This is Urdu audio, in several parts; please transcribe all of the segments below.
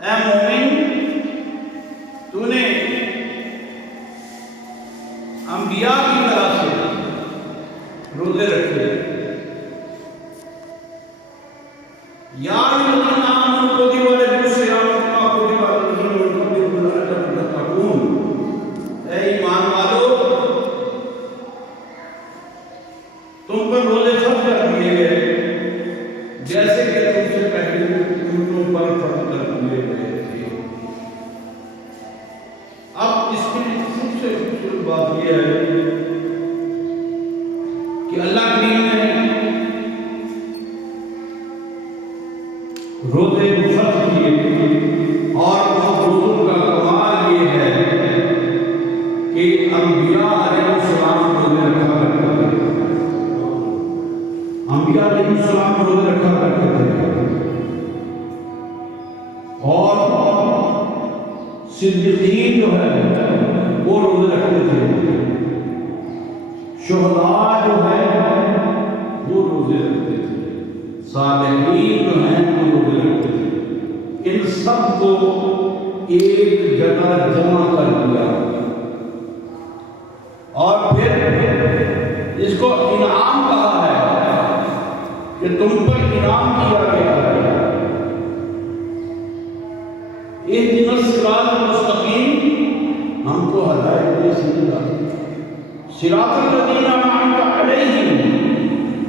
اے مومن تو نے انبیاء کی طرح سے روزے رکھے، یا الذین آمنوا کتب علیکم الصیام کما کتب علی الذین من قبلکم لعلکم تتقون۔ اے ایمان والو، تم پر روزے فرض کر دیے گئے جیسے کہ تم سے پہلے تم پر فرض کر دیے گئے تھے۔ اب اس میں سب سے خوبصورت بات یہ ہے کہ اللہ کریم نے روزے فرض کیے، اور اس رسول کا کمال یہ ہے کہ انبیاء علیہ السلام روزے رکھا کرتے تھے، انبیاء علیہ السلام روزے رکھا کرتے تھے، اور صدیقین جو ہے وہ روزے رکھتے تھے، شہداء جو ہے وہ روزے رکھتے تھے، صالحین جو ہیں وہ روزے رکھتے تھے۔ ان سب کو ایک جگہ جمع کر دیا اور پھر اس کو انعام کہا ہے کہ تم پر انعام کیا گیا ہے۔ اہدنا الصراط المستقیم، ہم کو ہدایت دے سیدھا صراط الذین انعمت علیہم،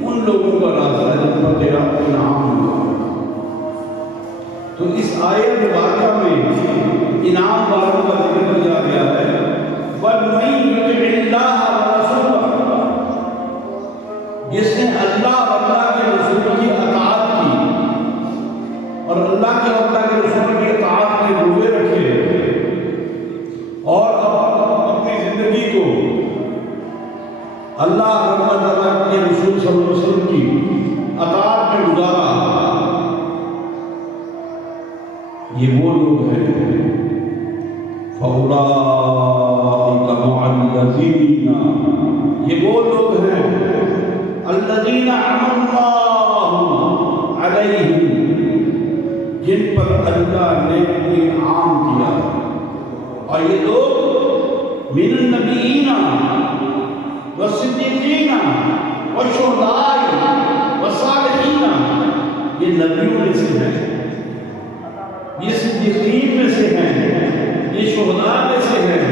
ان لوگوں کا راستہ ہے جن پر تیرا انعام ہوا۔ تو اس آیت مبارکہ میں انعام والوں کا ذکر کیا گیا ہے، وَمَن يُطِعِ اللَّهَ وَرَسُولَهُ، جس نے اللہ اور اللہ کے رسول کی اطاعت کی اور اللہ کے رسول کی اطاعت کے روزے رکھے اور اپنی زندگی کو اللہ اور اللہ کے رسول صلی اللہ علیہ وسلم کی اطاعت میں گزارا، یہ وہ لوگ ہیں فَأُولَٰئِكَ مَعَ الَّذِينَ، یہ وہ لوگ ہیں الَّذِينَ أَنْعَمَ اللَّهُ عَلَيْهِمْ، جن پر اللہ نے انعام کیا، اور یہ لوگ من النبیین والصدیقین والشہداء والصالحین، یہ نبیوں میں سے ہیں، یہ صدیقین میں سے ہیں، یہ شہداء میں سے ہیں،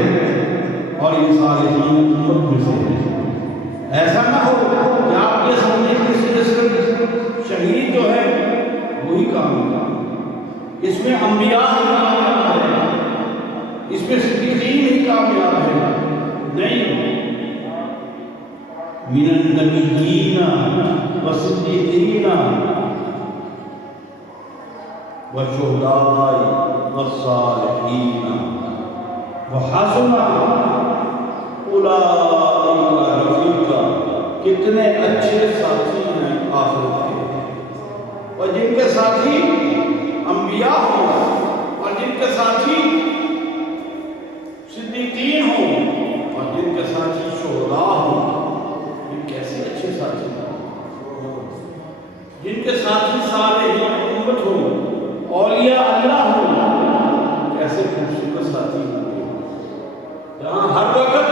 اور یہ صالحین امت میں سے ہیں۔ ایسا نہ ہو کہ آپ یہ سمجھیں کہ صرف شہید جو ہے وہی کامیاب، اس میں انبیاء ہی کامیاب ہے، اس میں صدیقین ہی کامیاب ہے، نہیں، من النبیین والصدیقین والشہداء والصالحین وحسن اولئک رفیقا، کتنے اچھے ساتھی ہیں آخرت کے، اور جن کے ساتھی انبیاء ہوں اور جن کے ساتھی صدیقین ہوں اور جن کے ساتھی شہداء ہوں، یہ کیسے اچھے ساتھی ہیں، جن کے ساتھی صالحین امت ہوں، اولیاء اللہ ہوں، کیسے خوبصورت ساتھی ہوں، جہاں ہر وقت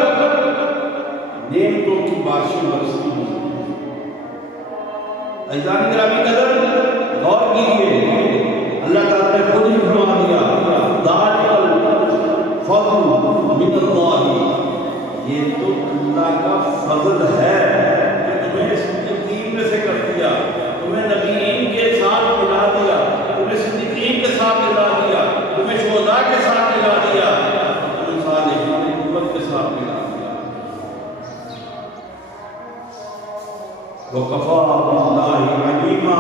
نعمتوں کی بارشیں برستی ہیں۔ عزیزان گرامی قدر، غور کیجیے، اللہ تعالیٰ نے خود ہی فرما دیا ذَلِکَ الْفَضْلُ مِنَ اللَّهِ، یہ تو اللہ کا فضل ہے کہ تمہیں صدیقین میں سے کر دیا، تمہیں نبیین کے ساتھ ملا دیا، تمہیں صدیقین کے ساتھ ملا دیا، تمہیں شہداء کے ساتھ ملا دیا، تمہیں صالحین امت کے ساتھ ملا دیا۔ وَكَفَىٰ بِاللَّهِ عَلِيمًا،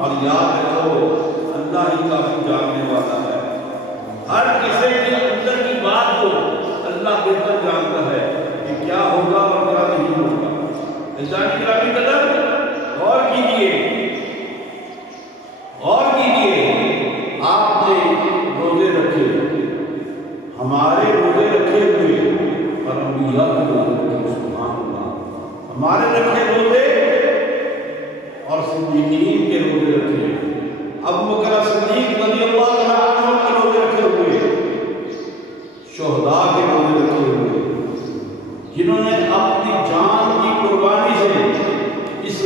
اور یاد رکھو اللہ ہی کافی جاننے والا ہے، ہر کسی کے اندر کی بات کو اللہ بہتر جانتا ہے کہ کیا ہوگا اور کیا نہیں ہوگا۔ عزیزان گرامی قدر، غور کیجیے، آپ نے روزے رکھے، ہمارے روزے رکھے ہوئے اور انبیاء کے روزے رکھے، سبحان اللہ، ہمارے رکھے روزے اور صدیقین کے روزے رکھے۔ ابو بکر صدیق رضی اللہ عنہ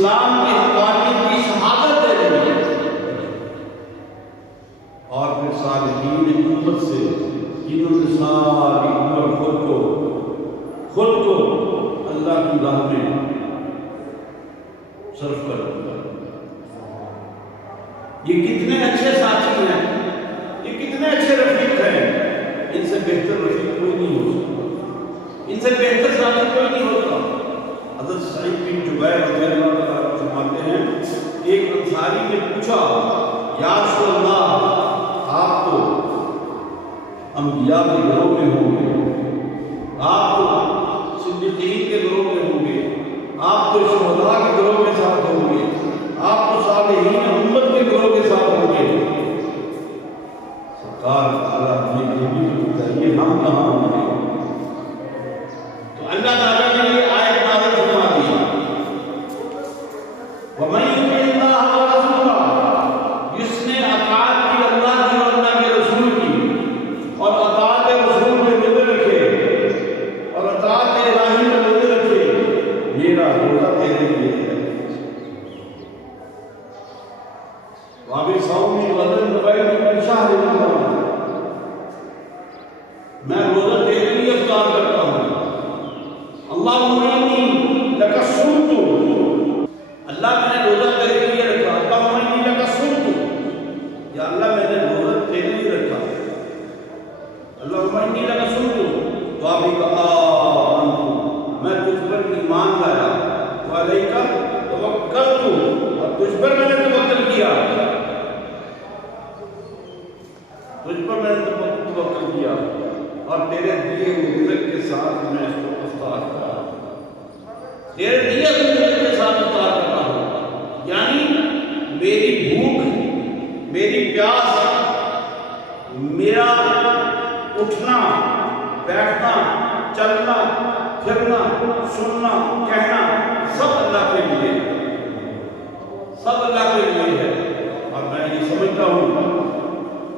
اسلام کی حقانیت کی شہادت دے دی اور پھر صالحین امت سے جنہوں نے ساری عمر خود کو اللہ کی راہ میں صرف کر دیا۔ یہ کتنے اچھے ساتھی ہیں، یہ کتنے اچھے رفیق ہیں، ان سے بہتر رفیق کوئی نہیں ہو سکتا، ان سے بہتر ساتھی کوئی نہیں ہوتا۔ حضرت سعید بن جبیر رضی اللہ تعالیٰ فرماتے ہیں ایک انصاری نے پوچھا یا رسول اللہ آپ تو انبیاء کے گروہ میں ہوں گے، آپ تو صدیقین کے گروہ میں ہوں گے، آپ تو شہداء کے گروہ کے ساتھ ہوں گے، آپ تو صالحین امت کے گروہ کے ساتھ ہوں گے، سرکار تعالیٰ ہمیں یہ بھی بتائیے ہم کہاں ہوں گے؟ تو اللہ تعالیٰ نے یہ آیت نازل فرما دی وَمَن يُطِعِ اللَّهَ وَرَسُولَهُ، جس نے اطاعت کی اللہ کی اور اللہ کے رسول کی اور اطاعت رسول میں نظر رکھے اور اطاعت الہی میں نظر رکھے، میرا روزہ تیرے لیے ہے۔ وَابِ صَوْمِ غَدٍ غَيْرِ مِنْ شَهْرِ رَمَضَانَ، میں روزہ تیرے لیے افطار کرتا ہوں۔ اللہم انی لک صمت، اللہ میں نے روزہ تیرے لیے رکھا، اللہم انی لک صمت، یا اللہ میں نے روزہ تیرے لیے رکھا، اللہم انی لک صمت وابک آمنت، میں تجھ پر ایمان لایا، وعلیک توکلت، اور تجھ پر میں نے توکل کیا، تجھ پر میں نے توکل کیا، اور تیرے دیے ہوئے رزق کے ساتھ میں اس کو افطار کرتا ہوں، تیرے دیے ہوئے رزق کے ساتھ افطار کرتا ہوں، یعنی میری بھوک، میری پیاس، میرا اٹھنا بیٹھنا چلنا پھرنا سننا کہنا سب اللہ کے لیے، سب اللہ کے لیے ہے، اور میں یہ سمجھتا ہوں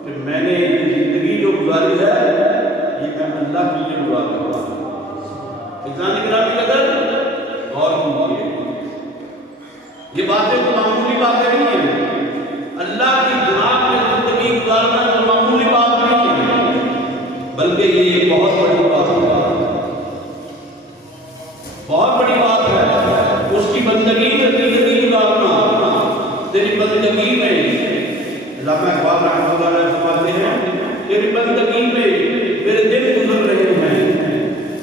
کہ میں نے زندگی جو گزاری ہے یہ میں اللہ کے لیے گزار رہا ہوں۔ اذان گرامی قدر غور کیجیے، یہ باتیں تو معمولی باتیں نہیں ہیں، اللہ کی جناب میں زندگی گزارنا تو معمولی بات نہیں ہے، بلکہ یہ ایک بہت بڑی بات ہے، بہت بڑی بات ہے۔ اس کی بندگی میں زندگی گزارنا، تیری بندگی میں علامہ اقبال رحمۃ اللہ علیہ فرماتے ہیں تیری بندگی میں میرے دن گزر رہے ہیں،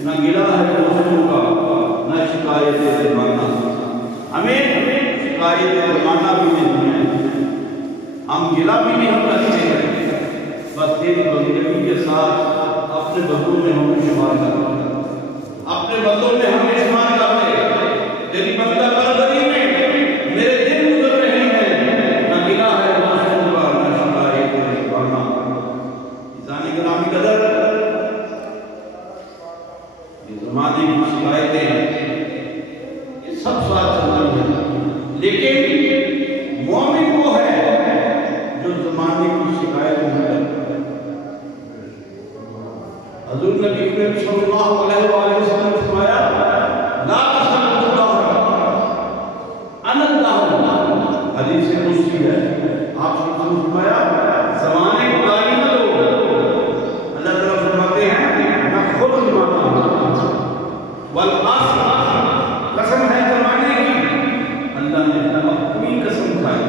نہ گلا ہے دوستوں کا نہ شکایت زمانہ، ہمیں شکایت زمانہ بھی نہیں ہے، ہم گلا بھی نہیں ہم کرتے ہیں، بس تیری بندگی کے ساتھ اپنے بندوں میں ہمیں شمار کرنا، اپنے بندوں میں ہمیں شمار کرتے، تیری بندہ بندگی میں میرے دن گزر رہے ہیں، نہ گلا ہے دوستوں کا نہ شکایت زمانہ۔ انسانی گرامی قدر یہ زمانے کی شکایتیں یہ سب ساتھ چلتی ہیں، لیکن مومن وہ ہے جو زمانے کی شکایت نہیں کرتا۔ حضور نبی کریم صلی اللہ علیہ وآلہ وسلم نے فرمایا لا تسأل الدهر عن الدهر، حدیث قدسی ہے، آپ نے فرمایا زمانے کو گالی نہ دو، اللہ تعالیٰ فرماتے ہیں میں خود مانتا ہوں، والعصر قسم ہے زمانے کی، اللہ نے اپنی قسم کھائی،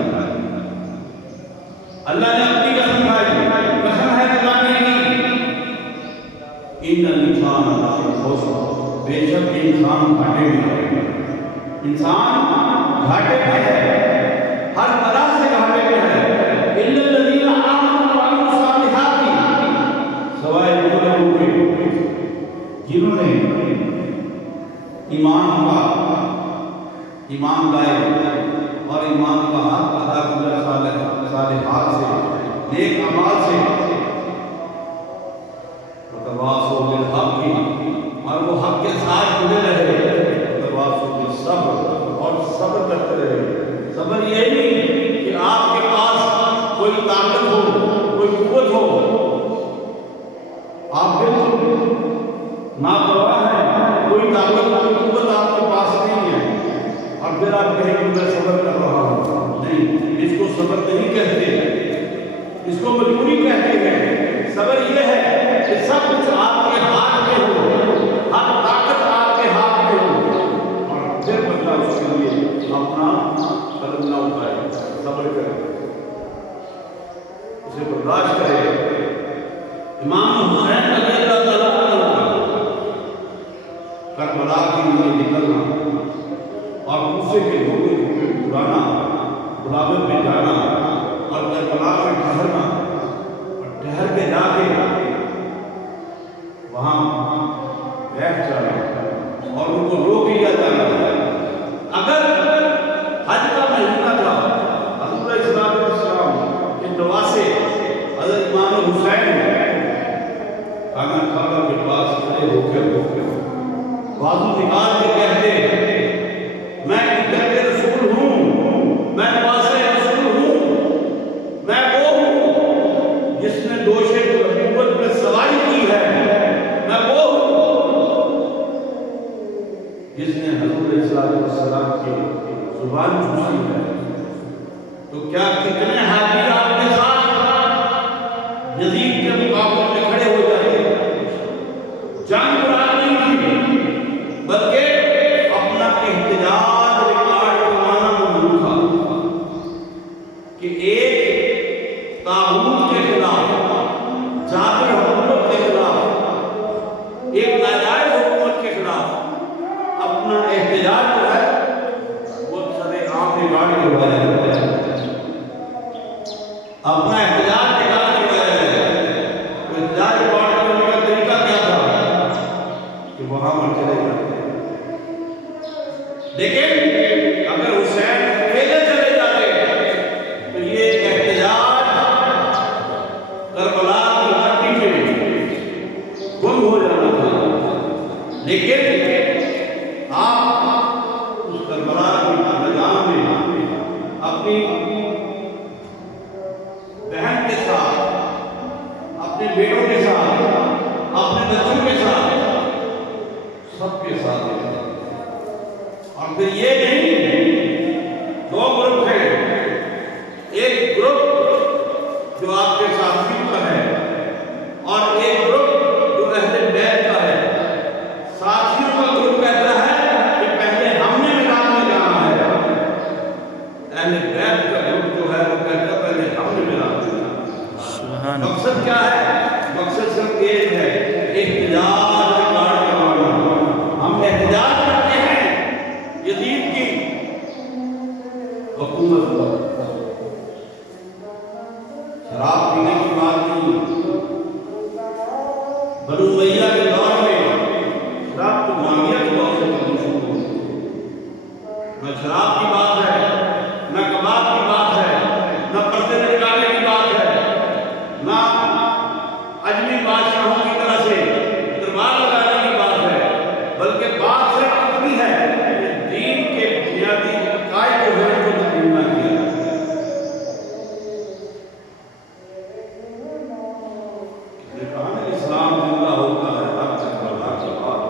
اللہ نے اپنی قسم کھائی، قسم ہے زمانے کی، ان الانسان لفی خسر، بے شک انسان گھاٹے میں ہے، انسان گھاٹے میں ہے، ہر طرح سے گھاٹے میں ہے، الا الذین آمنوا وعملوا الصالحات، سوائے وہ لوگوں کے جنہوں نے ایمان لائے اور ایمان کا حق ادا کیا صالحات سے، نیک اعمال سے، وتواصوا بالحق، اور وہ حق کے ساتھ جڑے رہے، وتواصوا بالصبر، اور صبر کرتے رہے۔ صبر یہ نہیں کہ آپ کے پاس کوئی طاقت ہو کوئی قوت ہو، آپ بالکل ناپرواہ ہیں، کوئی طاقت کوئی قوت آپ کے پاس نہیں ہے، اور پھر آپ کہیں کہ میں صبر کر رہا ہوں، نہیں، اس کو صبر نہیں کہتے، اس کو مجبوری کہتے ہیں۔ صبر یہ ہے کہ سب کچھ آپ کے ہاتھ میں ہو، ہر طاقت آپ کے ہاتھ میں ہو، اور پھر بندہ اس کے لیے اپنا قدم نہ اٹھائے، صبر کرے، اسے برداشت کرے۔ امام حسین رضی اللہ تعالیٰ عنہ کربلا کے لیے نکلنا اور غصے کے لوگوں کو بلانا، بلاوے میں جانا اور کربلا میں ٹھہرنا، اور ٹھہر کے جا کے وہاں بیٹھ جانا اور ان کو روک لیا جانا۔ اگر حج کا مہینہ تھا، حضور اسلام علیہ السلام کے دعا سے حضرت امام حسین خانہ کعبہ کے پاس کھڑے ہو کے بازو نکال کے کہتے، میں عزت رسول ہوں، میں واسع رسول ہوں، میں وہ ہوں جس نے دوش نبوت میں سواری کی ہے، میں وہ ہوں جس نے حضور علیہ السلام کی زبان چوسی ہے۔ تو کیا کتنے حاجی آپ کے ساتھ یزید کے مقابلے میں کھڑے ہو جاتے؟ جنگ مراد نہیں تھی، بلکہ اپنا احتجاج ریکارڈ کروانا منظور تھا کہ ایک طاغوت کے خلاف، جابر حکومت کے خلاف، ایک ناجائز حکومت کے خلاف اپنا احتجاج جو ہے وہ سارے عام ریکارڈ کروایا جاتا ہے، اپنا احتجاج ریکارڈ کروایا جاتا ہے۔ احتجاج ریکارڈ کرنے کا طریقہ کیا تھا کہ وہاں پر چلے جاتے ہیں، لیکن اگر حسین اکیلے چلے جاتے تو یہ احتجاج کربلا کی مٹی میں گم ہو جانا تھا۔ لیکن آپ اس کربلا کی میدان میں اپنی بہن کے ساتھ، اپنے بیٹوں کے ساتھ، اپنے بچوں کے ساتھ، سب کے ساتھ ہیں۔ اور پھر یہ نہیں، دو گروپ ہیں، ایک گروپ جو آپ کے ساتھیوں کا ہے اور ایک گروپ جو اہل بیت کا ہے۔ ساتھیوں کا گروپ کہتا ہے کہ پہلے ہم نے میدان میں جانا ہے، اہل بیت کا گروپ جو ہے وہ کہتا ہے پہلے ہم نے میدان میں جانا ہے۔ مقصد کیا ہے؟ مقصد صرف ایک ہے، احتجاج ریکارڈ کروانا۔ ہم احتجاج کرتے ہیں یزید کی حکومت پر۔ شراب پینے کی بات نہیں، بنو امیہ کے دور میں شراب تو معاویہ کے دور سے کرنی شروع ہوئی۔ نہ شراب کی بات ہے، نہ کباب کی بات ہے، نہ پردے نکالنے کی بات ہے، نہ اجمی بادشاہوں کی طرح سے دربار لگانے کی بات ہے، بلکہ بات صرف اتنی ہے کہ دین کے بنیادی عقائد جو ہے کو تبدیل نہ کیا جائے۔ اسلام زندہ ہوتا ہے ہر کربلا کے بعد،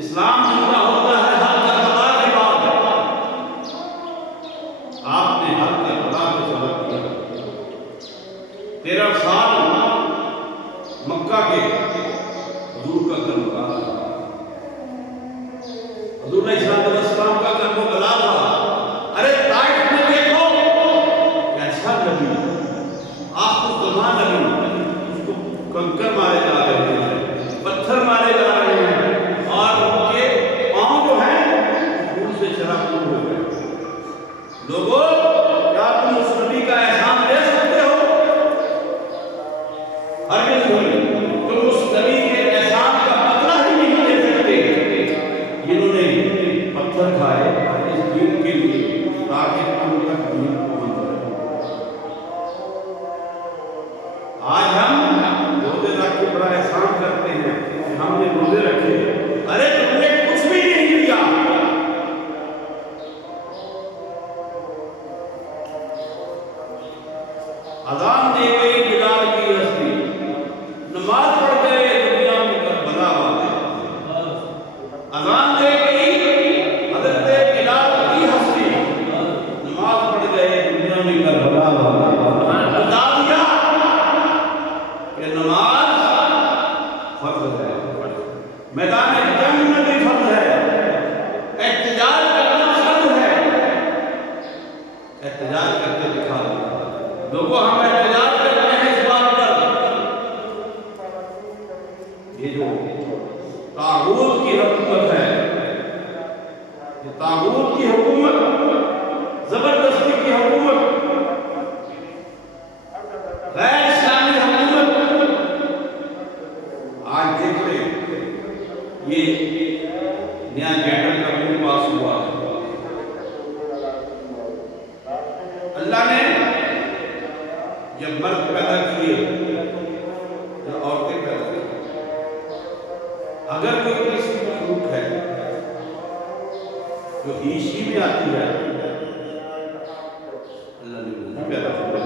اسلام زندہ ہوتا ہے ہر کربلا کے بعد۔ آپ نے ہر کربلا کو سبق دیا۔ 13 سال مکہ کے حضور کا کربلا تھا، حضور علیہ السلام کا کربلا تھا۔ ارے طائف میں دیکھو کیسا نبی، آخر زمان نبی، اس کو کنکر مارے جا رہے ہیں، پتھر مارے جا رہے ہیں، اور ان کے پاؤں جو ہیں خون سے شرابور ہو گئے۔ لوگوں، کیا تم اس نبی کا احسان لے سکتے ہو؟ ہرگز نہیں، تم اس نبی کے احسان کا بدلہ ہی نہیں لے سکتے، جنہوں نے پتھر کھائے اس دین کے لیے تاکہ تم تک دین پہنچ جائے۔ آج ہم روزے رکھ کے بڑا احسان کرتے ہیں کہ ہم نے روزے رکھے، ارے تم نے کچھ بھی نہیں کیا۔ اذان دے گئی بلال کی ہستی، نماز پڑھ گئے دنیا میں کربلا والے۔ اذان دے گئی حضرت بلال طاغوت کی حکومت، زبردستی کی حکومت، غیر اسلامی حکومت. آج دیکھ لیں یہ نیا گیٹر کا بل پاس ہوا ہے. اللہ نے جب مرد پیدا کیے یا عورتیں پیدا کی، اگر کوئی کسی مخلوق ہے جو ہیشی میں آتی ہے، اللہ نے نہیں پیدا کیا.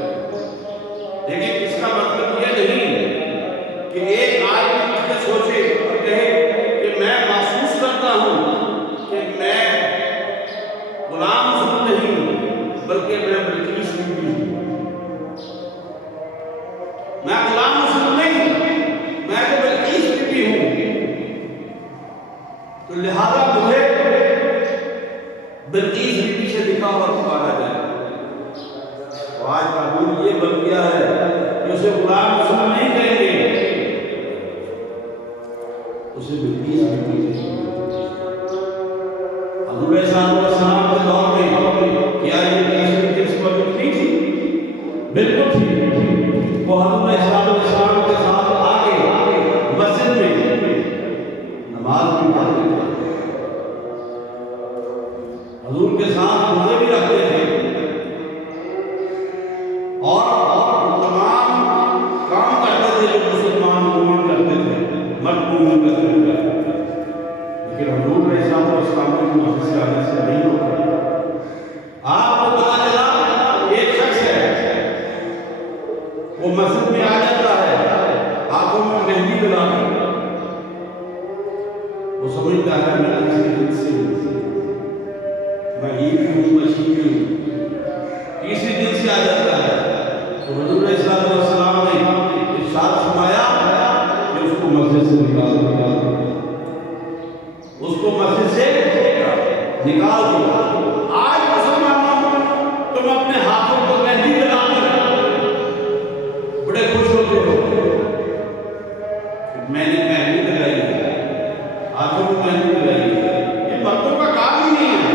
لیکن اس کا مطلب یہ نہیں کہ ایک آدمی سوچے اور کہے کہ میں محسوس کرتا ہوں کہ میں غلام حسن نہیں بلکہ میں بلقیس بی ہوں. میں غلام حسن نہیں، میں تو بلقیس بی ہوں. تو لہذا مجھے بلقیس بی سے نکاح اور پکارا جائے. آج قانون یہ بن گیا ہے کہ اسے غلام حسن نہیں کہیں گے، اسے بلقیس بی کہیں گے. حضور صلی اللہ علیہ وسلم کے دور میں کیا یہ بلقیس بی اس پر نہیں تھی؟ بالکل تھی. وہ حضور صلی اللہ علیہ وسلم کے ساتھ آگے مسجد میں نماز بھی پڑھتے تھے، حضور کے ساتھ روزے بھی رکھتے تھے، اور تمام کام کرتے تھے جو مسلمان مومن کرتے تھے، مرد مومن کرتے تھے. لیکن حضور علیہ السلام کی مسجد سے آنے سے نہیں ہوتا. آپ کو پتا چلا ایک شخص ہے، وہ مسجد میں آ جاتا ہے ہاتھوں میں مہندی لگا کر. وہ سمجھتا ہے میں کسی دن سے میں عید ہوں، میں شیعہ ہوں. تیسری دن سے آ جاتا ہے. تو حضور علیہ السلام نے ارشاد فرمایا کہ اس کو مسجد سے نکال دیا، اس کو مسجد سے نکال دیا. آج مسلمانوں تم اپنے ہاتھوں کو مہندی لگا کر بڑے خوش ہوتے ہو. میں نے مہندی لگائی ہے، ہاتھوں کو مہندی لگائی ہے. یہ مردوں کا کام ہی نہیں ہے.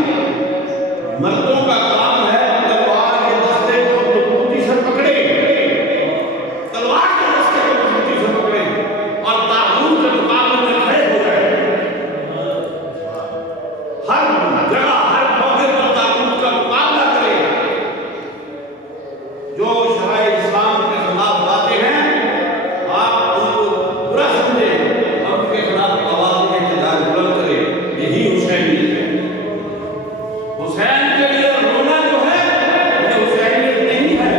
مردوں کا کام ہے تلوار کے دستے کو مضبوطی سے پکڑے، تلوار کے دستے کو مضبوطی سے پکڑے اور طاغوت کے مقابلے میں کھڑے ہو جائے. ہر جگہ ہر موقع پر طاغوت کا مقابلہ کرے. جو شرائع اسلام کے خلاف باتیں ہیں آپ ان کو برا سمجھیں اور ان کے خلاف آواز کے احتجاج بلند کریں. یہی حسینیت ہے. حسین کے لیے رونا جو ہے یہ حسینیت نہیں ہے.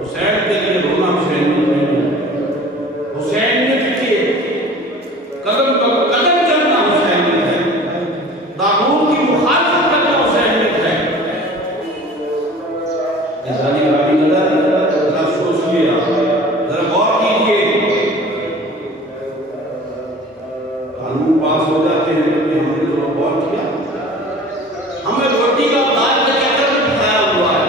حسین کے لیے رونا حسینیت نہیں ہے. حسینیت کے قدم قدم چلنا حسینیت ہے. طاغوت کی مخالفت کرنا حسینیت ہے. انسانی رابطہ ذرا سوچیے، ذرا غور کیجیے. قانون پاس ہو جاتے ہیں لیکن ہم نے تو غور کیا. ہمیں روٹی کا دال کا چکر میں پھنسایا ہوا ہے.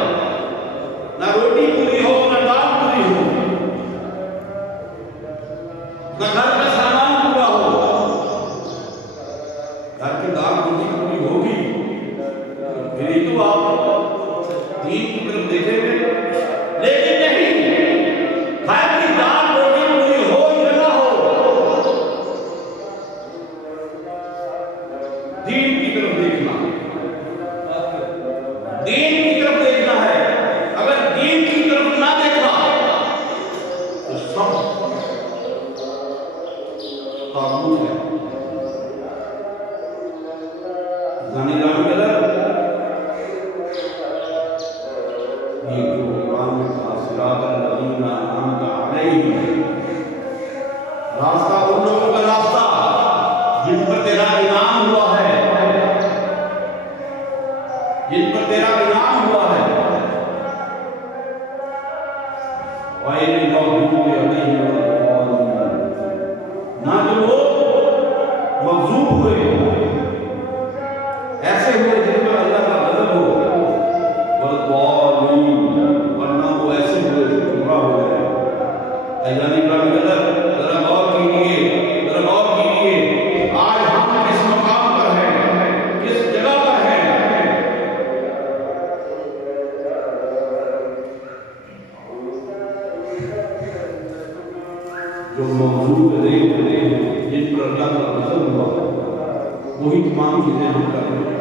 نہ روٹی پوری ہو نہ دال پوری ہو، نہ گھر کا سامان پورا ہو. گھر کی دال روٹی پوری ہوگی پھر ہی تو آپ دین کی طرف دیکھیں گے. لیکن نہیں، گھر کی دال روٹی پوری ہو یا نہ ہو، دین کی طرف دیکھنا، دین کی طرف دیکھنا ہے. اگر دین کی طرف نہ دیکھا تو سب طاغوت ہے. زانی رام قدر یہ جو قرآن میں کہا صراط الذین انعمت علیہم، راستہ ان لوگوں کا راستہ جن پر تیرا انعام ہوا ہے، جن پر تیرا انعام ہوا ہے. غیر المغضوب علیہم ولا الضالین، نہ جو وہ مغضوب ہوئے، ایسے ہوئے جن پر اللہ کا غضب ہو، والضالین، ورنہ وہ ایسے ہوئے جو گمراہ ہو گئے. ایزانی قرآن قدر ذرا غور کیجیے، ذرا غور کیجیے. آج ہم کس مقام پر ہیں؟ جو موضوع جن پر اللہ کا نظر ہوا وہی تمام چیزیں ہم کر رہے ہیں.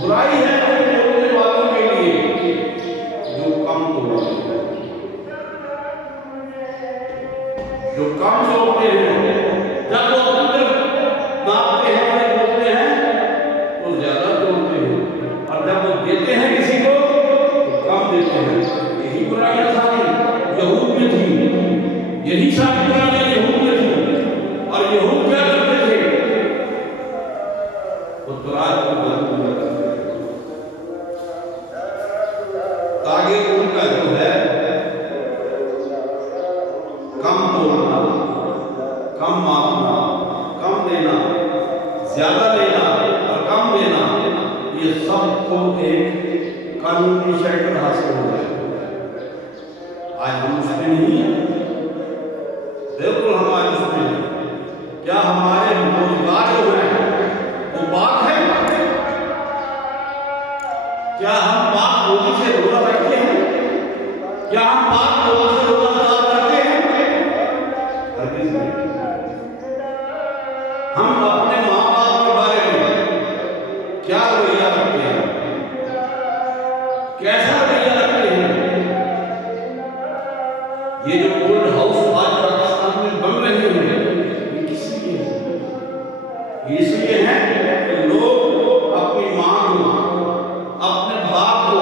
برائی ہے بولنے والوں کے لیے جو کم توڑتے ہیں، جو کم توڑتے ہیں. جب وہ اندر ناپتے ہیں بولتے ہیں تو زیادہ توڑتے ہیں، اور جب وہ دیتے ہیں کسی کو تو کم دیتے ہیں. یہی برائیاں ساری یہود میں تھی، یہی ساری برائیاں یہود میں تھی. اور یہود کیا کرتے تھے؟ وہ تراج کو بند کیا کرتے تھے تاکہ ان کا جو ہے کم توڑنا، کم مانگنا، کم دینا، زیادہ لینا اور کم دینا، یہ سب کو ایک قانونی شکل حاصل ہو جائے. آج ہم اس میں نہیں ہیں، بالکل ہم آج اس میں ہیں. کیا ہمارے روزگار جو ہیں وہ پاک ہے؟ کیا ہم پاک روزی سے روزہ رکھتے ہیں؟ کیا ہم پاک روزہ سے روزہ کرتے ہیں؟ ہرگز نہیں. ہم اپنے ماں باپ کے بارے میں کیا رویہ رکھتے ہیں؟ کیسا رویہ رکھتے ہیں؟ یہ جو اولڈ ہاؤس آج پاکستان میں بن رہے ہیں یہ کس لیے ہے؟ یہ اس لیے ہے کہ لوگ اپنی ماں کو، اپنے باپ کو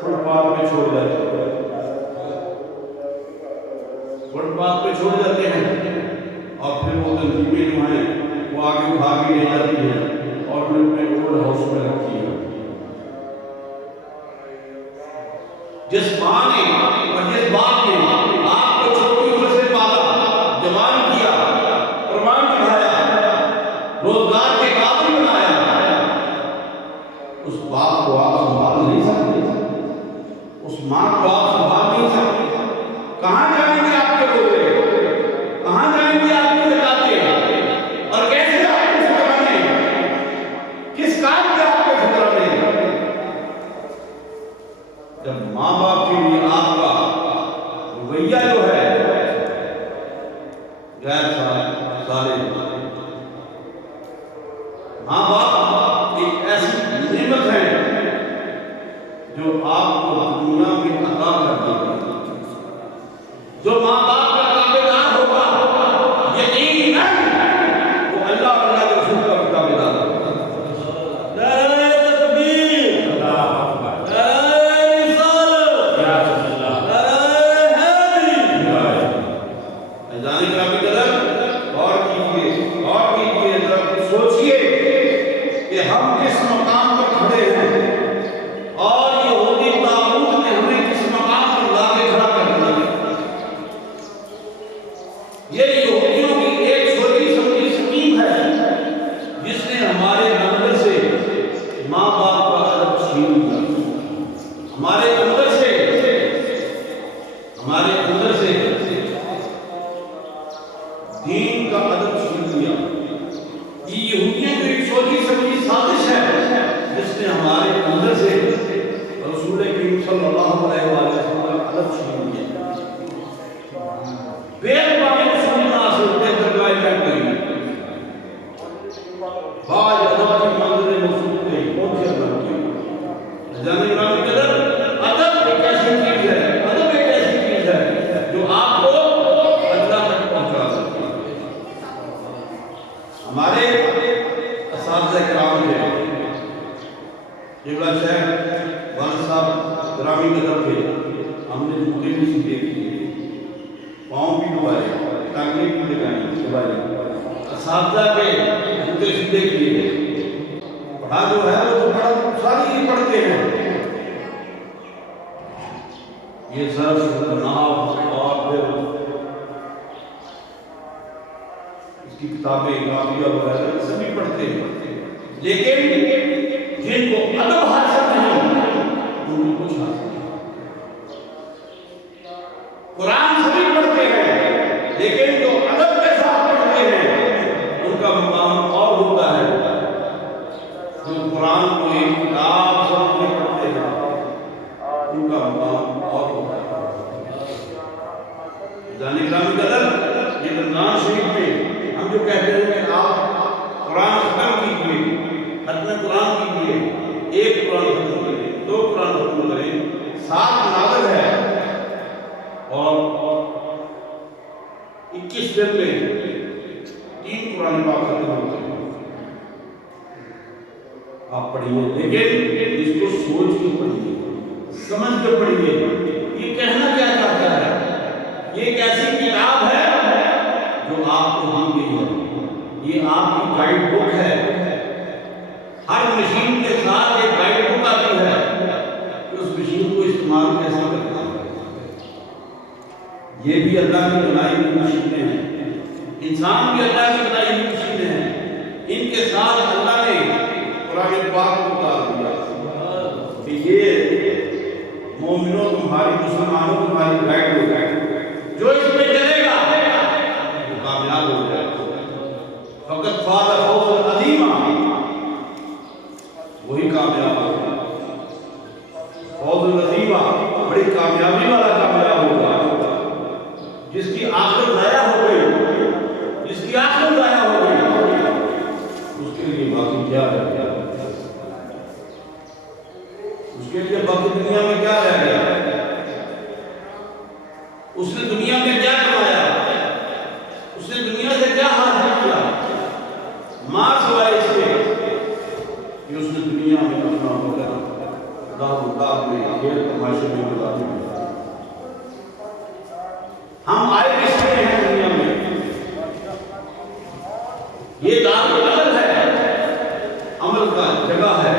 فٹ پاتھ پہ چھوڑ جاتے ہیں، فٹ پاتھ پہ چھوڑ جاتے ہیں. اور پھر وہ تنظیمیں جو ہیں وہ آگے اٹھا کے لے جاتی ہیں اور انہیں اپنے اولڈ ہاؤس میں رکھتی ہیں. جس ماں نے اور جس باپ نے آپ کو چھوٹی عمر سے پالا، جوان کیا، قربان چڑھایا، روزگار کے قابل بنایا، اس باپ کو آپ سنبھال نہیں سکتے، اس ماں کو آپ سنبھال نہیں سکتے. کہاں جائیں گے آپ کے روزے؟ کہاں جائیں گے آپ کے زکاتیں؟ اور کیسے آپ کو فکرانے؟ کس کام کے آپ کو فکرانے؟ جب ماں باپ کے لیے آپ کا رویہ جو ہے غیر سارے، ماں باپ ایک ایسی نعمت ہے جو آپ کو دنیا میں عطا کر دے گا. جو ماں باپ کا تابعدار ہوگا یقیناً وہ اللہ اور اللہ کے رسول کا تابعدار ہوگا. 7 مناظر ہے اور 21 دن میں 3 قرآن پاک ختم ہوتے ہیں. آپ پڑھیے لیکن اس کو سوچ کے پڑھیے, سمجھ کے پڑھیے. یہ کہنا کیا چاہتا ہے؟ یہ ایک ایسی کتاب ہے جو آپ کو دی گئی ہے. یہ آپ کی گائیڈ بک ہے. ہر مشین کے ساتھ ایک گائیڈ بک آتی ہے کہ اس مشین کو استعمال کیسے کرنا ہے. یہ بھی اللہ کی بنائی ہوئی مشینیں ہیں, انسان بھی اللہ کی بنائی ہوئی مشینیں ہیں. ان کے ساتھ اللہ نے قرآن پاک کو اتار دیا کہ یہ مومنوں تمہاری, مسلمانوں تمہاری گائیڈ ہو گائیڈ, جو اس میں چلے گا وہ کامیاب ہو جائے گا. فقط فاز فوزا عظیما, وہی کامیاب ہوگا. فوز عظیما, بڑی کامیابی والا کامیاب ہوگا. جس کی آخر ضائع ہو گئی, جس کی آخر ضائع ہو گئی, اس کے لیے باقی کیا ہے؟ اس کے لیے باقی دنیا میں کیا رہ گیا؟ اس نے دنیا میں کیا کمایا؟ اس نے دنیا سے کیا حاصل کیا؟ ماں سوائے اس کے کہ اس نے دنیا میں اپنا وقت دار و دار میں کھیل تماشے میں گزار دیا. ہم آئے کس لیے ہیں دنیا میں؟ یہ دار و عمل ہے, عمل کا جگہ ہے,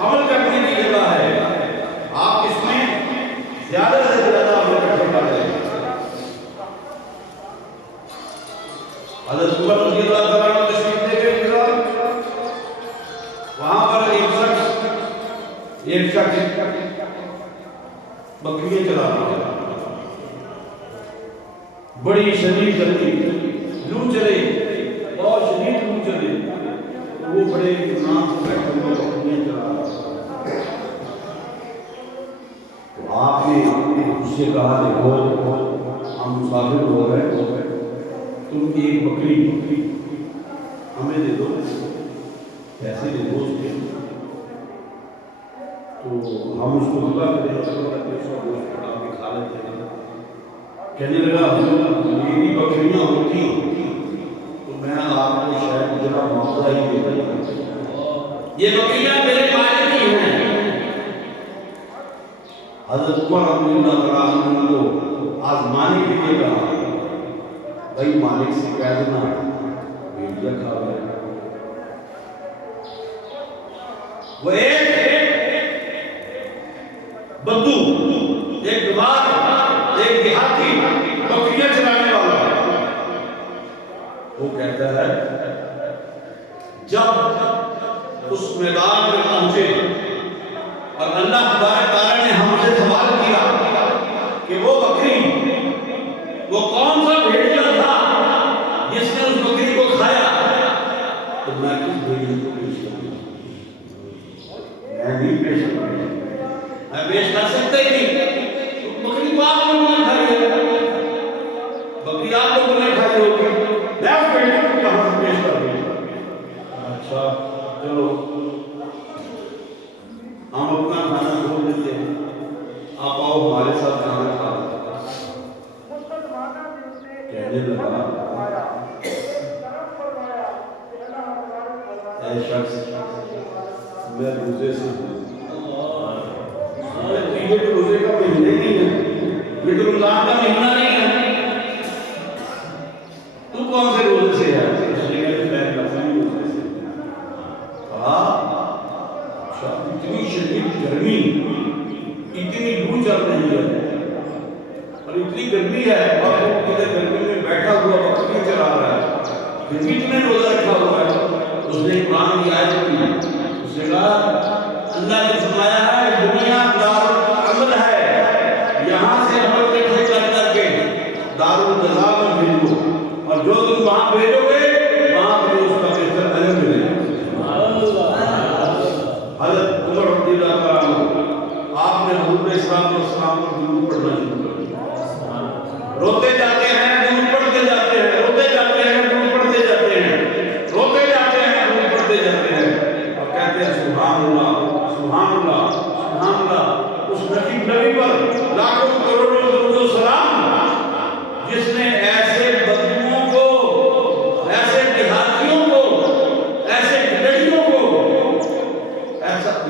عمل کرنے کی جگہ ہے. آپ اس میں زیادہ سے زیادہ عمل کرنے کا ہے. حضرت عمر رضی اللہ تعالیٰ عنہ تشریف لے گئے ایران. وہاں پر ایک شخص بکریاں چلا رہا ہے. بڑی شدید گرمی, لو چلے, بہت شدید لو چلے. وہ بڑے اطمینان سے بیٹھے ہوئے بکریاں چلا رہا ہے. تو آپ نے اس سے کہا دیکھو ہم مسافر ہو گئے, تم ایک بکری ہمیں دے دو, پیسے دے دو اس کے, تو ہم اس کو دعا کریں, اس کو گوشت پکا کے کھا لیتے ہیں. کہنے لگا میری بکریاں ہوتی تو میں آپ کو شاید ذرا معاوضہ ہی دیتا. یہ بکریاں میرے مالک کی ہیں. حضرت عمر رضی اللہ تعالیٰ عنہ کو آزمانے کے لیے کہا, بھائی مالک سے کہہ دینا بھیڑیا کھا گئے. وہ ایک بدو, ایک بیمار, ایک دیہاتی بکریاں چلانے والا, وہ کہتا ہے جب اس میدان میں پہنچے اور اللہ تبارک تعالیٰ نے ہم سے سوال کیا کہ وہ بکری, وہ کون سا بھیڑیا تھا جس نے اس بکری کو کھایا, تو میں کس بھیڑیا کو پیش کروں؟ میں نہیں پیش کروں, میں پیش کر سکتا ہی نہیں. بکری کو آپ لوگوں نے کھائی ہے, بکری آپ لوگوں نے کھائی ہوگی, میں اس بھیڑیا کو کہاں سے پیش کر دوں؟ اچھا چلو ہم اپنا کھانا چھوڑ دیتے ہیں, آپ آؤ ہمارے ساتھ کھانا کھا لیں. کہنے لگا اے شخص میں روزے سے ہوں, یہ تو روزے کا مہینہ نہیں ہے, یہ تو رمضان کا مہینہ نہیں ہے, تو کون سے روزے سے ہے؟ اتنی شدید گرمی, اتنی لو چل رہی ہے اور اتنی گرمی ہے, اور وہ گرمی میں بیٹھا ہوا بکریاں چلا رہا ہے, پھر بھی تم نے روزہ رکھا ہوا ہے. اس نے قرآن کی آیت کی, اس نے کہا اللہ نے فرمایا ہے دنیا دارالعمل ہے, یہاں سے عمل کے کر کے دارالجزا میں بھیجو, اور جو تم وہاں بھیجو گے وہاں تمہیں اس کا بہتر اجر ملے گا. حضرت عمر رضی اللہ تعالیٰ عنہ, آپ نے حضور اسلام پر درود پڑھنا شروع کر دیا. روتے جاتے ہیں, درود پڑھتے جاتے ہیں, روتے جاتے ہیں, درود پڑھتے جاتے ہیں, روتے جاتے ہیں, درود پڑھتے جاتے ہیں, اور کہتے ہیں سبحان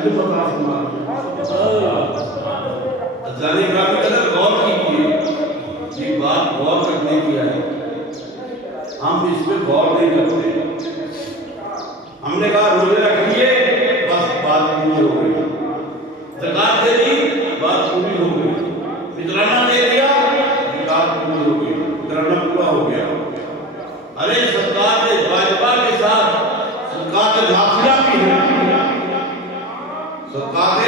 علم عطا فرما جانے کا قدر غور کیجیے یہ بات غور کرنے کی ہے ہم اس پہ غور نہیں کرتے ہم نے کہا روزے رکھ لیے بس بات پوری ہو گئی زکات دے دی بات پوری ہو گئی فطرانہ دے دیا زکات پوری ہو گئی فطرانہ پورا ہو گیا ارے صدقات واجبہ کے ساتھ صدقات نافلہ بھی ہے صدقات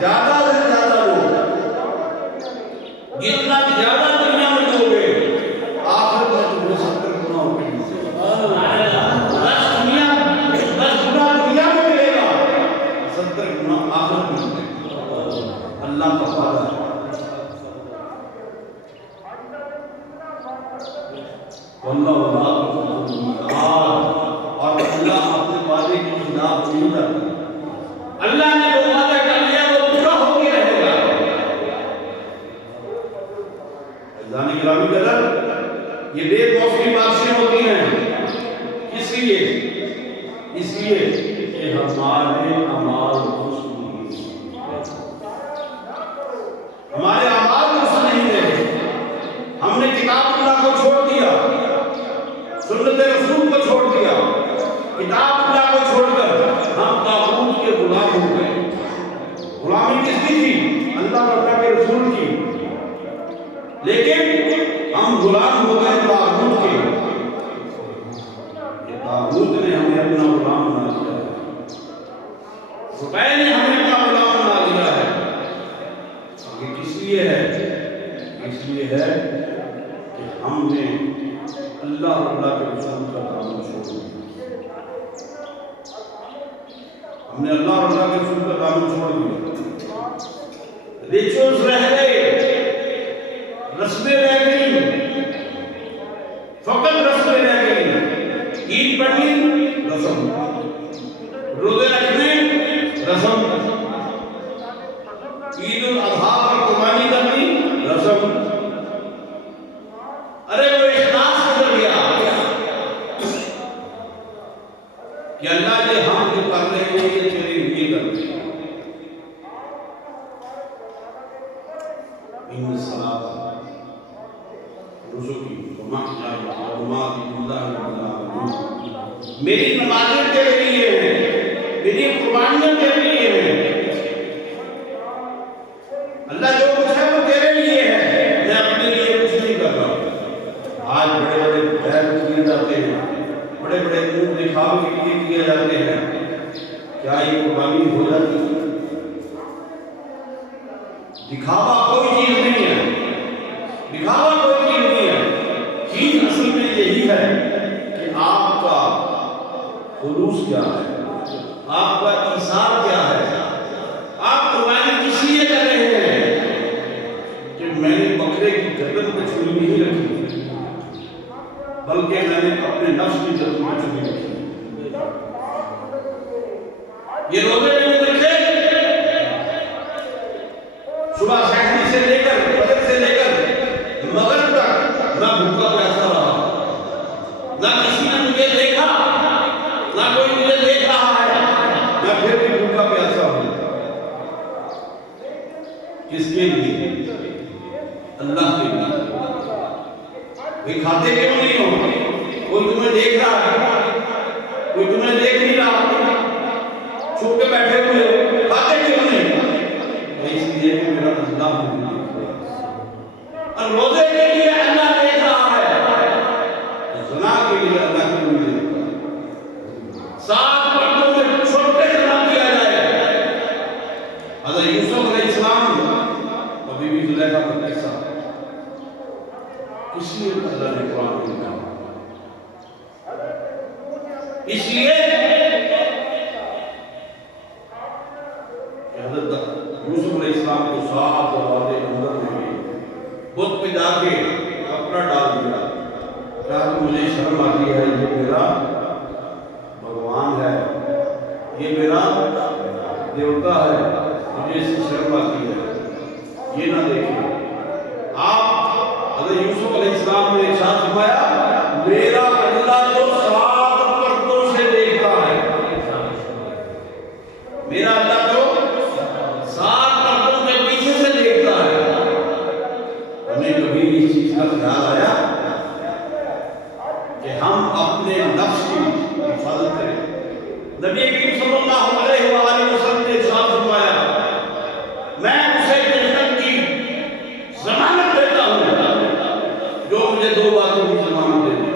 زیادہ سے زیادہ لوگ جتنا زیادہ دنیا میں لوگ ہیں آخر میں تمہیں 70 گنا ہو گئی دس گنا دنیا میں ملے گا 70 گنا آخر میں ملے گا اللہ کا وعدہ ہے واللہ اور اللہ اپنے وعدے کے خلاف نہیں کرتا اللہ نے جو وعدہ کر لیا وہ پورا ہو کے رہے گا اللہ نے گرامی قدر یہ بے موسمی بارشیں ہوتی ہیں اس لیے کہ ہمارے اعمال ہمارے اعمال درست نہیں رہے ہم نے کتاب اللہ کو چھوڑ دیا سنت رسول کو چھوڑ دیا کتاب اللہ کو چھوڑ کر ہم طاغوت کے غلام ہو گئے غلامی کس کی تھی اللہ اور اللہ کے رسول کی لیکن ہم غلام ہو گئے طاغوت کے یہ طاغوت نے ہمیں اپنا غلام بنا دیا ہے روپے نے ہمیں اپنا غلام بنا دیا ہے یہ کس لیے ہے کہ ہم نے اللہ اور اللہ کے رسول کا دامن چھوڑ دیا ہم نے اللہ اور اللہ کے رسول کا دامن چھوڑ دیا ریچولز رہ گئے رسمیں رہ گئی فقط رسمیں رہ گئی عید پڑھنی رسم روزے رکھنے رسم عید الاضحیٰ پر قربانی کرنی رسم ارے وہ اخلاص گزر گیا کہ اللہ یہ ہم جو کر رہے ہیں یہ تیرے لیے کر رہے ہیں ان الصلاۃ رسوکی میری نمازیں تیرے لیے ہیں میری قربانیاں تیرے لیے ہیں اللہ جو کچھ ہے وہ تیرے لیے ہے میں اپنے لیے کچھ نہیں کر رہا آج بڑے بڑے بیان کیے جاتے ہیں بڑے بڑے منہ دکھاوے کے لیے کیے جاتے ہیں کیا یہ قربانی ہو جاتی ہے دکھاوا کوئی چیز نہیں ہے دکھاوا کوئی چیز نہیں ہے چیز اصل میں یہی ہے کہ آپ کا خلوص کیا ہے آپ کا ایثار کیا ہے آپ قربانی کس لیے کر رہے ہیں کہ میں نے بکرے کی گردن پہ چھری نہیں رکھی بلکہ میں نے اپنے نفس کی گردن پہ چھری رکھی یہ روزے میں دیکھے صبح سحری سے لے کر فجر سے لے کر مغرب تک نہ بھوکا پیاسا رہا نہ کسی نے مجھے دیکھا نہ کوئی مجھے دیکھ رہا ہے میں پھر بھی بھوکا پیاسا ہوں کس کے لیے اللہ کے لیے بھئی کھاتے کیوں نہیں ہو کوئی تمہیں دیکھ رہا ہے کوئی تمہیں دیکھ نہیں رہا چھپ کے بیٹھے ہوئے کھاتے کیوں نہیں اس لیے کہ میرا اللہ مجھے دیکھ رہا ہے اور روزے کے لیے اللہ دیکھ رہا ہے زنا کے لیے اللہ کی نہیں دیکھ رہا 7 مردوں میں چھوٹے زنا کیا جائے حضرت یوسف علیہ السلام اور بی بی زلیخا کا قصہ اس لیے اللہ نے قرآن میں لکھا اس لیے کہ حضرت یوسف علیہ السلام کو 7 دروازے اندر میں بت پہ جا کے کپڑا ڈال دیا کہا کہ مجھے شرم آتی ہے یہ میرا بھگوان ہے یہ میرا دیوتا ہے مجھے اس سے شرم آتی ہے یہ نہ دیکھیں آپ حضرت یوسف علیہ السلام نے ارشاد فرمایا میرا اللہ تو 7 پردوں سے دیکھتا ہے نبی کریم صلی اللہ علیہ وآلہ وسلم نے ارشاد فرمایا میں اسے جنت کی ضمانت دیتا ہوں جو مجھے دو باتوں کی ضمانت دے دے.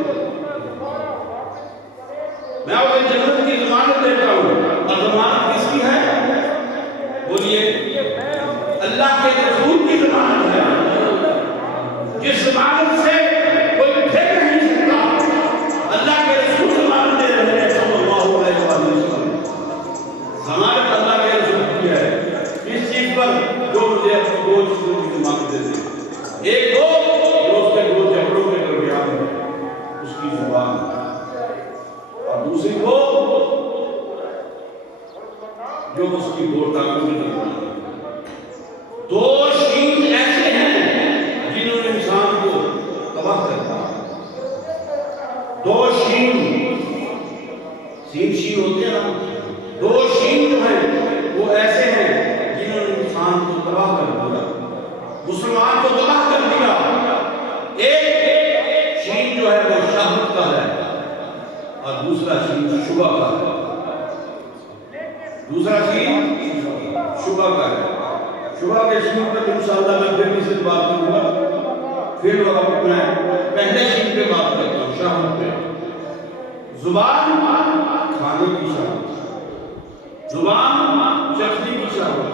میں اسے جنت کی ضمانت دیتا ہوں اور ضمانت کس کی ہے؟ بولیے اللہ کے رسول کی ضمانت ہے جس ضمانت سے کوئی پھر نہیں سکتا. اللہ کے رسول ضمانت دے رہے ہیں صلی اللہ علیہ وسلم. ضمانت اللہ کے رسول کی ہے اس چیز پر جو مجھے اپنے دو چیزوں کی ضمانت دے دے. ایک جو اس کے دو جھگڑوں کے درمیان ہے اس کی زبان، اور دوسری وہ جو اس کی دو ٹانگوں کے درمیان ہے. دو شین ایسے ہیں جنہوں نے انسان کو تباہ کر دیا. دو شین ہوتے ہیں نا، دو شین جو ہیں وہ ایسے ہیں جنہوں نے انسان کو تباہ کر دیا، مسلمان کو تباہ کر دیا. ایک شین جو ہے وہ شہوت کا ہے اور دوسرا شین شبہ کا ہے. دوسرا شین شبہ کا ہے. شبہ کے شین پر انشاءاللہ میں پھر سے بات کروں گا. پھر وقت میں پہلے شین پہ بات کرتا ہوں، شہوت پہ. زبان کھانے کی شہوت، زبان چخنے کی شہوت.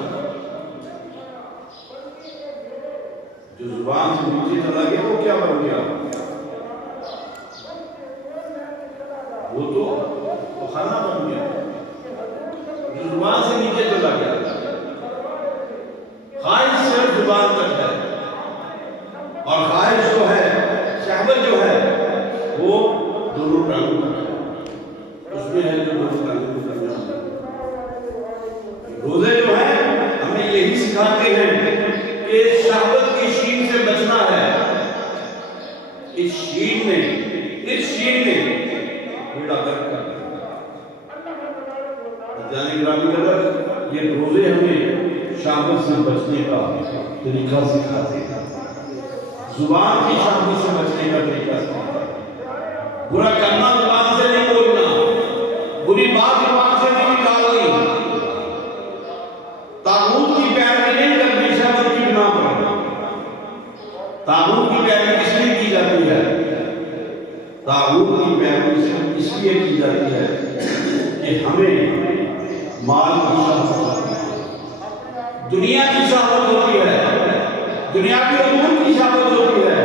جو زبان سے نیچے چلا گیا وہ کیا بن گیا؟ وہ تو کھانا بن گیا. جو زبان سے نیچے چلا گیا خواہش صرف زبان تک ہے، اور خواہش جو ہے، شہوت جو ہے وہ دونوں ٹانگوں تک ہے. اس میں ہے جو دونوں ٹانگوں کے درمیان ہے. روزے جو ہیں ہمیں یہی سکھاتے ہیں کہ شہوت کی شین سے بچنا ہے. اس شین نے بیڑا غرق کر دیا. جانے گرامی قدر یہ روزے ہمیں شہوت سے بچنے کا طریقہ سکھاتے ہیں. زبان کی شہوت سے بچنے کا طریقہ سکھاتے ہیں. برا کرنا زبان سے نہیں بولنا، بری بات زبان سے نہیں نکالنی، طاغوت کی پیروی نہیں کرنی شہوت کی بنا پر. طاغوت کی پیروی کس لیے کی جاتی ہے؟ طاغوت کی پیروی صرف اس لیے کی جاتی ہے کہ ہمیں مال کی شہوت ہوتی ہے، دنیا کی شہوت ہوتی ہے، دنیاوی امور کی شہوت ہوتی ہے.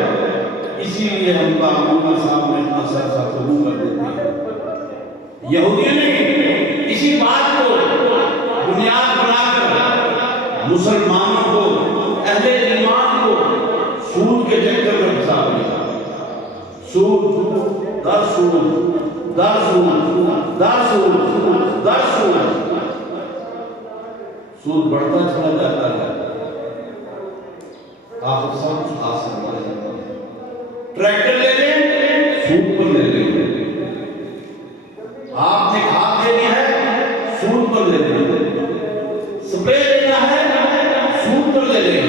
اسی لیے ہم طاغوت کے سامنے اپنا سر قبول کر دیتے ہیں. یہودیوں نے اسی بات کو بنیاد بنا کر مسلمانوں کو، اہل ایمان کو سود کے چکر میں پھنسا دیا. سود در سود در سود در سود در سود. سود بڑھتا چلا جاتا ہے، آخر سب حاصل ہو جاتا ہے. ٹریکٹر لے لیں سود پر لے لیں، آپ نے کھاد دینی ہے سود پر لے لیں، سپرے لینا ہے سود پر لے لیں.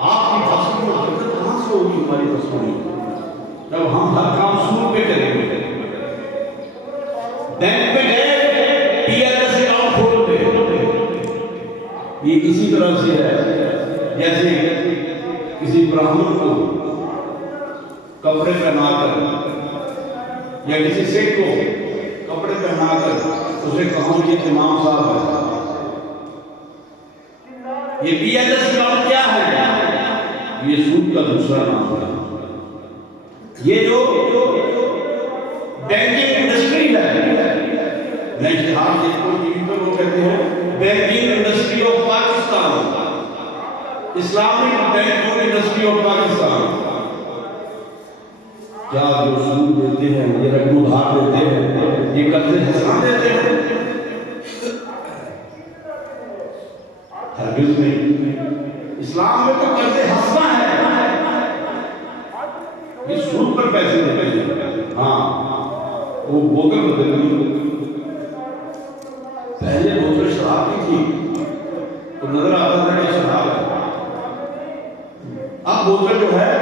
آپ کی فصل میں برکت کہاں سے ہوگی؟ ہماری فصلوں میں جب ہم ہر کام سود پہ کریں گے. بینک پہ گئے PLS اکاؤنٹ کھول دے. یہ اسی طرح سے ہے جیسے کسی براہمن کو کپڑے پہنا کر یا کسی سکھ کو کپڑے پہنا کر اسے کہوں کہ امام صاحب ہے. یہ PLS اکاؤنٹ کیا ہے؟ یہ سود کا دوسرا نام ہے. یہ جو بینکنگ انڈسٹری ہے، میں اشتہار دیکھتا ہوں ٹی وی پر، وہ کہتے ہیں banking industry of Pakistan, Islamic banking industry of Pakistan. کیا جو سود دیتے ہیں، یہ رقم ادھار دیتے ہیں، یہ قرض حسن دیتے ہیں؟ ہرگز نہیں. اسلام میں تو قرض حسن ہے، یہ سود پر پیسے دیتے ہیں. ہاں وہ بوتل بدل گئی. پہلے بوتل شراب کی تھی تو نظر آتا تھا کہ شراب ہے. اب بوتل جو ہے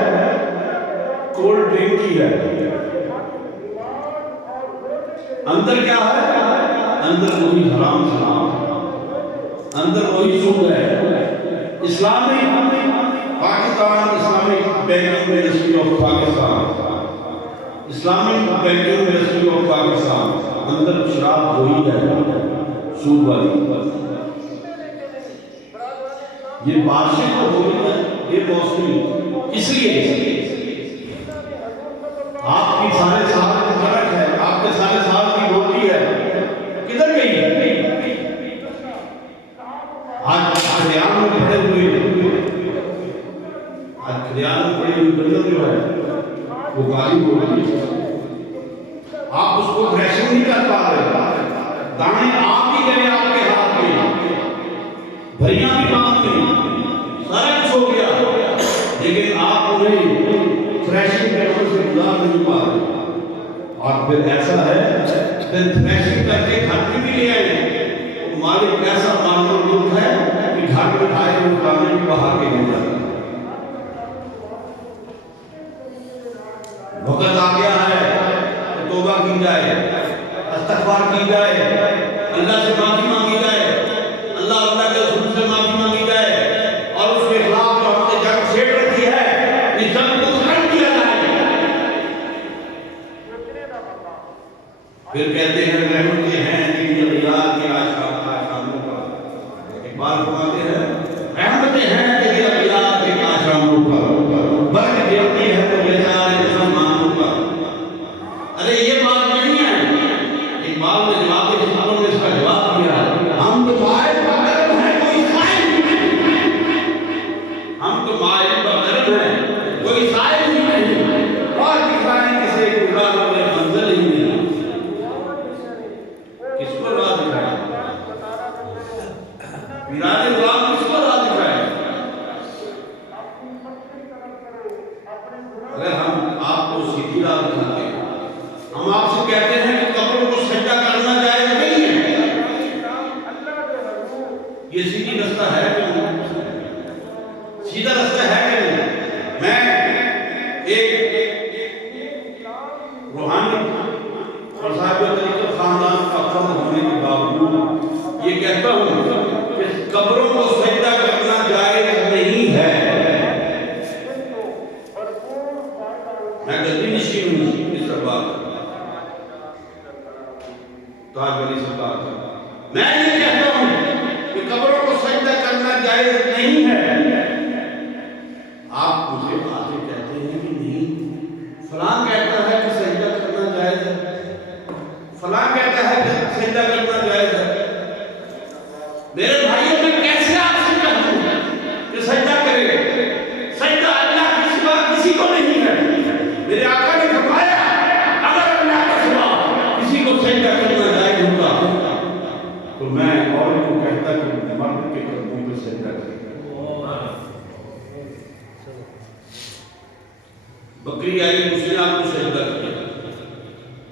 کولڈ ڈرنک کی ہے. اندر کیا ہے؟ اندر وہی حرام شراب، اندر وہی سود ہے۔ Islamic Pakistan, Islamic banking ministry of Pakistan, Islamic banking ministry of Pakistan, اندر شراب وہی ہے، سود والی۔ یہ بادشاہ کو ہو گئی ہے، یہ موسمی، اس لیے آپ کی سارے سال کی کڑک ہے، آپ کے سارے سال کی روٹی ہے، کدھر گئی ہے؟ آج خریان میں پڑے ہوئے، آج خریان میں پڑے ہوئے بندر جو ہے وہ گالی ہو رہی ہے، آپ اس کو تھریشنگ نہیں کر پا رہے، دانے آپ ہی گئے آپ کے ہاتھ میں، بھریاں بھی مانگ گئی، سارا کچھ ہو گیا، لیکن آپ انہیں تھریشنگ کرنے سے گزار نہیں پا رہے۔ اور پھر ایسا ہے پھر تھریشنگ کر کے گھر میں بھی لے آئے، مالک ایسا مالک ملک ہے کہ گھر میں کھائے ہوئے کھانے بھی باہر کے لے جاتا ہے۔ وقت آ گیا ہے کہ توبہ کی جائے، استغفار کی جائے، اللہ سے معافی مانگی جائے، اللہ کے رسول سے معافی مانگی جائے، اور اس کے خلاف جو ہم نے جنگ چھیڑ رکھی ہے اس جنگ کو ختم کیا جائے۔ پھر کہتے ہیں رحمتیں ہیں تیری اغیار کے آشاموں کا، اقبال فرماتے ہیں رحمتیں ہیں تیری اغیار کے آشاموں کا، برکت دیتی ہے تو بیچارے مسلمانوں کا۔ ارے یہ بات نہیں ہے، اقبال نے جواب کے سوالوں میں اس کا جواب دیا، ہم تو مائل بغرب ہیں کوئی سائل نہیں، ہم تو مائل بغرب ہیں کوئی سائل نہیں، اور کسائیں کسے گزاروں میں منزل ہی نہیں۔ کس کو راہ دکھائے؟ پیران غلام کس کو راہ دکھائے؟ اگر ہم آپ کو سیدھی راہ دکھاتے ہیں، ہم آپ سے کہتے ہیں کہ قبروں کو سجدہ کرنا جائز نہیں ہے، یہ سیدھی رستہ ہے کہ نہیں؟ سیدھا رستہ ہے کہ نہیں؟ میں ایک روحانی اور صاحب طریقت خاندان کا فرد ہونے کے باوجود یہ کہتا ہوں کہ قبروں کو سجدہ کرنا جائز نہیں ہے۔ میں جلدی نشین ہوں اس پر بات تاج ولی سرکار کا، میں یہ کہتا ہوں کہ قبروں کو سجدہ کرنا جائز نہیں ہے۔ آپ مجھے آگے کہتے ہیں کہ نہیں، فلاں کہتا ہے کہ سجدہ کرنا جائز ہے، فلاں کہتا ہے کہ سجدہ کرنا جائز ہے۔ میرے بھائیوں میں کیسے آپ سے کہوں کہ سجدہ کرے؟ سجدہ اللہ کے سوا کسی کو نہیں ہے۔ میرے آقا نے فرمایا اگر اللہ کے سوا کسی کو سجدہ کرنا جائز ہوتا تو میں اور کو کہتا کہ مرد کے قدموں پہ سجدہ کرے۔ بکری آئی اس نے آپ کو سجدہ کیا،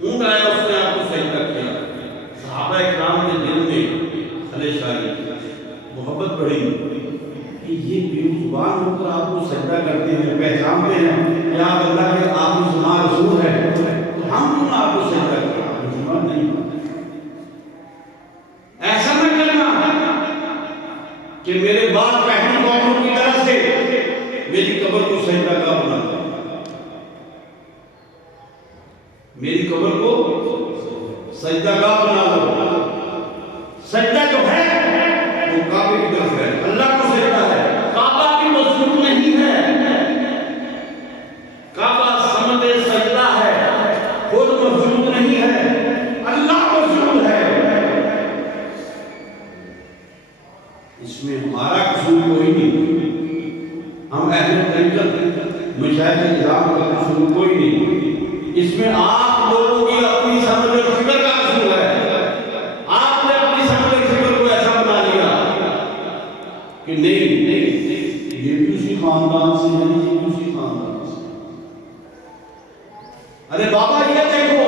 اونٹ آیا اس نے آپ کو سجدہ کیا، صحابہ اکرام کے دل میں خلش آئی، محبت بڑھی کہ یہ بے زبان ہو کر آپ کو سجدہ کرتے ہیں، پہچانتے ہیں کہ آپ اللہ کے آخری زمان رسول ہے، تو ہم کیوں آپ کو سجدہ کرتے ہیں؟ نہیں، ایسا نہ کرنا کہ میرے بعد پہلی قوموں کی طرح سے میری قبر کو سجدہ گاہ بنا دیں، میری قبر کو سجدہ گاہ بنا دو۔ سجدہ جو ہے وہ کعبے کی طرف ہے، اللہ کو سجدہ ہے، کعبہ بھی مسجود نہیں ہے، کعبہ سمد سجدہ ہے، خود مسجود نہیں ہے، اللہ مسجود ہے۔ اس میں ہمارا قصور کوئی نہیں، ہم اہل طریقت مشاہد نظام کا قصور کوئی نہیں، اس میں آپ لوگوں کی اپنی سمجھ اور فکر کا قصور ہے۔ آپ نے اپنی سمجھ اور فکر کو ایسا بنا لیا کہ نہیں یہ بھی اسی خاندان سے ہے، یہ بھی اسی خاندان سے۔ ارے بابا یہ دیکھو